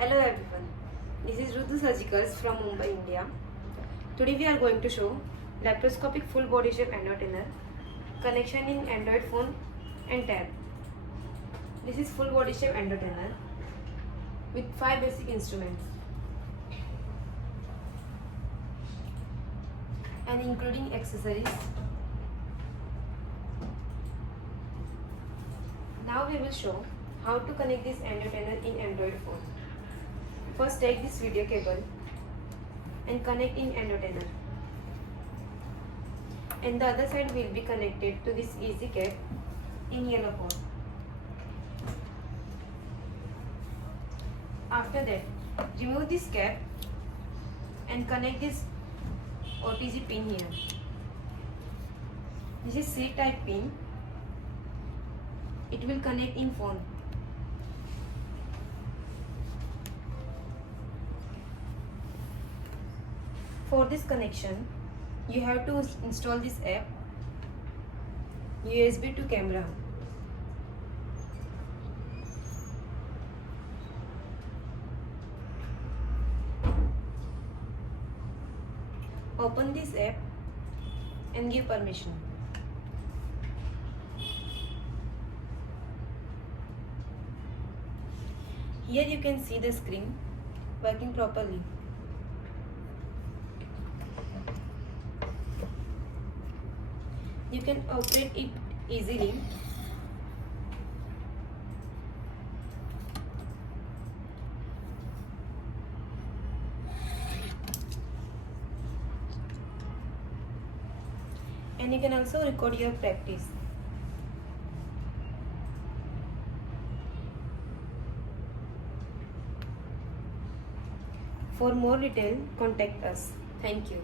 Hello everyone, this is Rudu Surgicals from Mumbai, India. Today we are going to show laparoscopic full body shape endotrainer connection in Android phone and tab. This is full body shape endotrainer with 5 basic instruments and including accessories. Now we will show how to connect this endotrainer in Android phone. First, take this video cable and connect in endotrainer, and the other side will be connected to this easy cap in yellow port. After that, remove this cap and connect this OTG pin here. This is C-type pin. It will connect in phone. For this connection, you have to install this app, USB to camera. Open this app and give permission. Here you can see the screen working properly. You can operate it easily. And you can also record your practice. For more detail, contact us. Thank you.